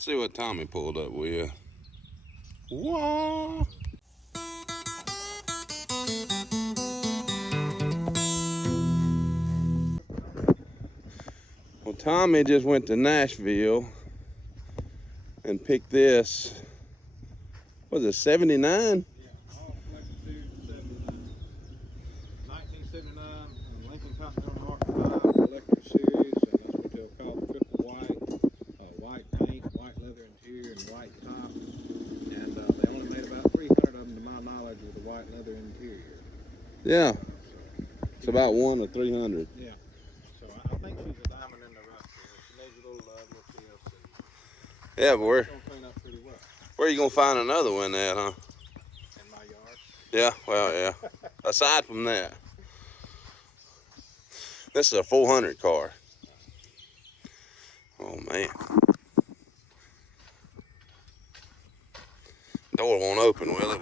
Let's see what Tommy pulled up with. Whoa! Well, Tommy just went to Nashville and picked this. Was it 79? Yeah, all collector series 79. 1979 Lincoln Continental Mark V collector series, and that's what they'll call the triple white. White paint, white leather interior, and white top. And they only made about 300 of them, to my knowledge, with the white leather interior. Yeah. So It's about 1 to 300. yeah. So I think she's a diamond in the rough here. She needs a little love, little TLC. Yeah, but She's gonna clean up pretty well. where are you gonna find another one at, huh? In my yard. Yeah, well, yeah. Aside from that, this is a 400 car. Oh man, door won't open, will it?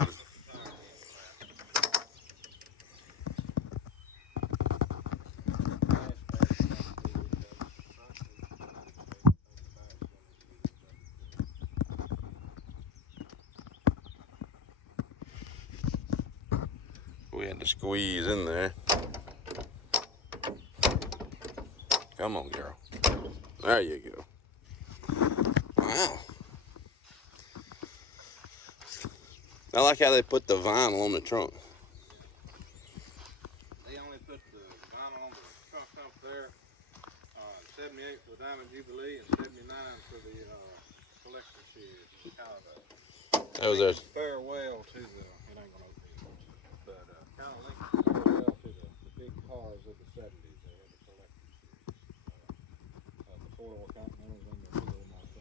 We had to squeeze in there. Come on, girl. There you go. Wow. I like how they put the vinyl on the trunk. They only put the vinyl on the trunk up there. 78 for the Diamond Jubilee and 79 for the collector series in Chicago. That was a Farewell to the, it ain't gonna open it, but kind of linked farewell to the big cars of the 70s. They had the collector series. The four-door Continentals and the four-door Mark V.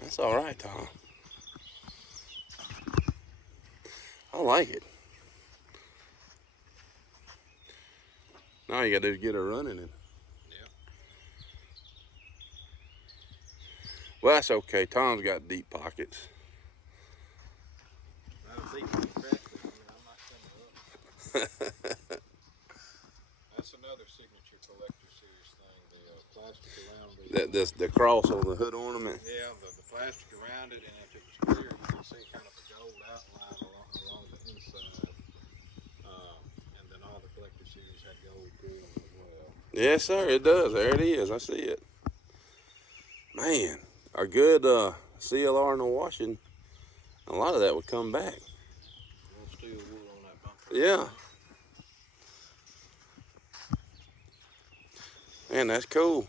That's all right, Tom. I like it. Now you gotta do is get her running in. Yeah. Well, that's okay. Tom's got deep pockets. That'll beat me crashing. I might send her up. That's another signature collector series thing. The plastic around The cross on the hood ornament. Yeah, the plastic around it, and if it was clear, you can see kind of a gold outline along the inside. And then all the collector series had gold grilling as well. Yes, sir, it does. There it is. I see it. Man, a good CLR in the washing, a lot of that would come back. A little steel wool on that bumper. Yeah. Man, that's cool.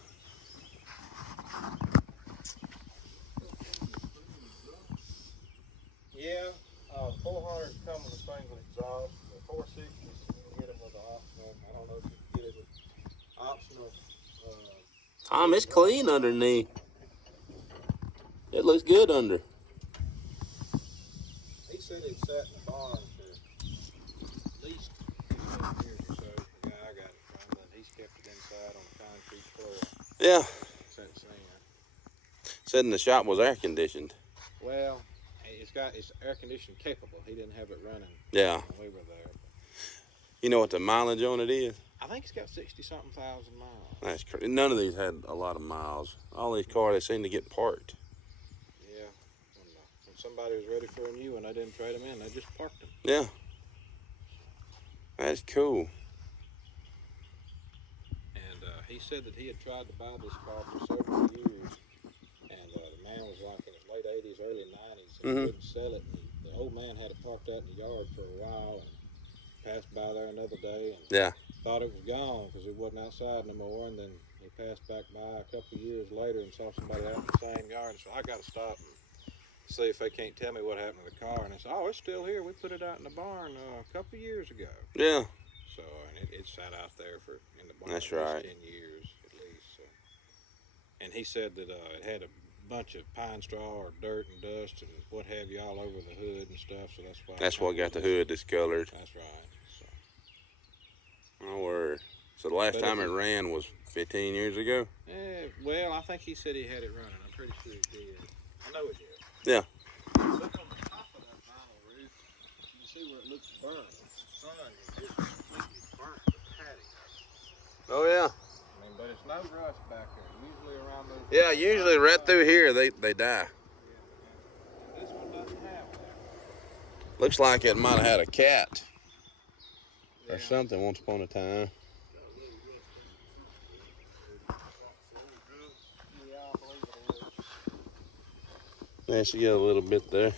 Yeah, 400s come with a single exhaust. The 460s, you can get them with an optional. I don't know if you can get it with optional. Tom, it's clean underneath. It looks good under. He said it sat in the barn for at least 15 years or so. The guy I got it from, and he's kept it inside on a concrete floor. Yeah. Since then. Said in the shop was air conditioned. Well, it's air conditioning capable. He didn't have it running. Yeah. When we were there. You know what the mileage on it is? I think it's got 60-something thousand miles. That's crazy. None of these had a lot of miles. All these cars, they seem to get parked. Yeah. When somebody was ready for a new one, they didn't trade them in. They just parked them. Yeah. That's cool. And he said that he had tried to buy this car for several years. And the man was like in his late 80s, early 90s, and he wouldn't sell it. And the old man had it parked out in the yard for a while and passed by there another day and thought it was gone because it wasn't outside no more. And then he passed back by a couple of years later and saw somebody out in the same yard. And so I got to stop and see if they can't tell me what happened to the car. And they said, oh, it's still here. We put it out in the barn a couple of years ago. Yeah. So, and it sat out there in the barn That's for right. 10 years at least. So. And he said that it had a bunch of pine straw or dirt and dust and what have you all over the hood and stuff. So that's why. That's what got the hood discolored. That's right. So. My word. So the last time it ran was 15 years ago? Well, I think he said he had it running. I'm pretty sure he did. I know it did. Yeah. Look on the top of that vinyl roof. You can see where it looks burned. The sun has just completely burnt the padding. Oh, yeah. I mean, But it's no rust back there. Usually around those. Yeah, usually right through here they die. Yeah, this one doesn't have that. Looks like it might have had a cat or Yeah. something once upon a time. Yeah, I believe it is. Yeah, she got a little bit there.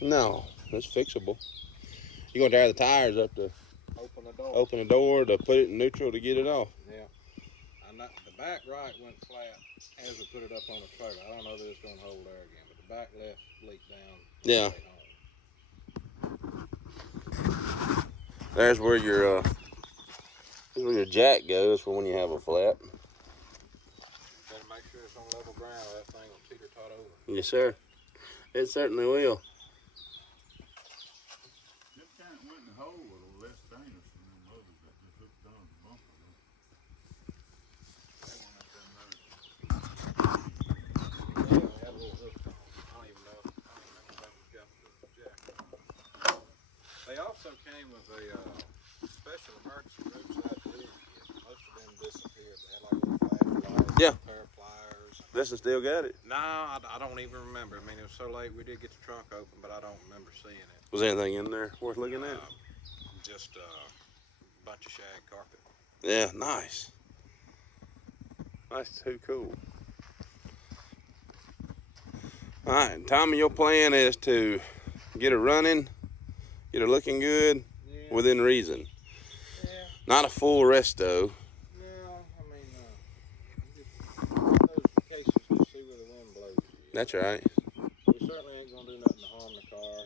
No, it's fixable. You're gonna tear the tires up to Open the door. open the door to put it in neutral to get it off. Yeah. And the back right went flat as we put it up on the trailer. I don't know that it's going to hold there again, but the back left leaked down. Yeah. Home. There's where your jack goes for when you have a flat. Better make sure it's on level ground or that thing will teeter-tot over. Yes, sir. It certainly will. This kind of went in the hole with a less dangerous than them others that just hooked on the bumper. That one up there nervous. Yeah, it had a little hook on it. I don't even know if that was got the jack. They also came with a special emergency roadside tool kit. Most of them disappeared. They had like a little flashlight, Yeah. a pair of pliers. This one still got it. No, I don't even remember. I mean, it was so late. We did get the trunk open, but I don't remember seeing it. Was anything in there worth looking at? Just a bunch of shag carpet. Yeah, nice. That's too cool. All right, Tommy, your plan is to get it running, get it looking good, Yeah. within reason. Yeah. Not a full resto. No, I mean, just those cases to see where the wind blows. That's right. We certainly ain't gonna do nothing to harm the car,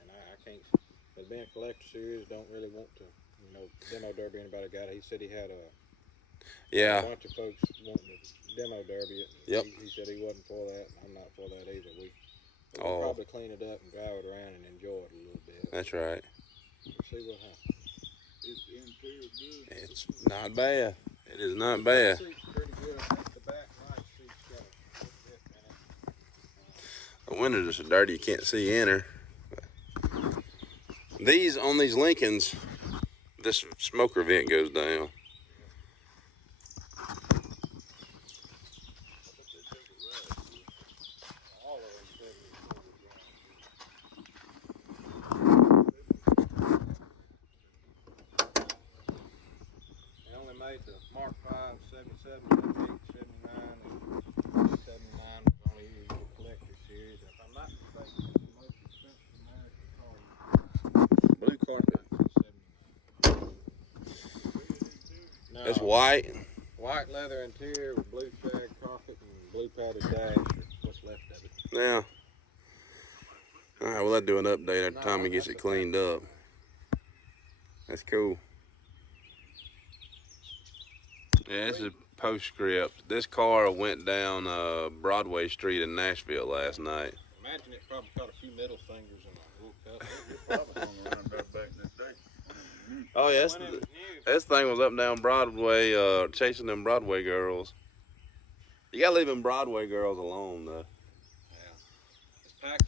and I can't. As being a collector series, don't really want to, demo derby anybody got it. He said he had a Yeah. bunch of folks wanting to demo derby it. Yep. He said he wasn't for that, and I'm not for that either. We'll Oh. probably clean it up and drive it around and enjoy it a little bit. That's right. We'll see what happens. Is the interior good? It's not bad. It is not bad. The seat's pretty good. I think the back right seat's got a good dip in it. The windows are so dirty you can't see in her. On these Lincolns, this smoker vent goes down. All of them said they only made the Mark 5, 77, 78, 79, and 79 was only used in the collector series. And if I'm not mistaken, it's the most expensive American car. Blue carpet. 79. No, It's white. white leather interior with blue shag carpet and blue padded dash, or what's left of it. Yeah. All right, well, I'll do an update after Tommy gets it cleaned up. That's cool. Yeah, this is postscript. This car went down Broadway Street in Nashville last night. Imagine it probably caught a few middle fingers in a little cut. Probably hung around there back in the day. Oh, yeah, When it was new. this thing was up and down Broadway, chasing them Broadway girls. You gotta leave them Broadway girls alone, though. Yeah. It's packed.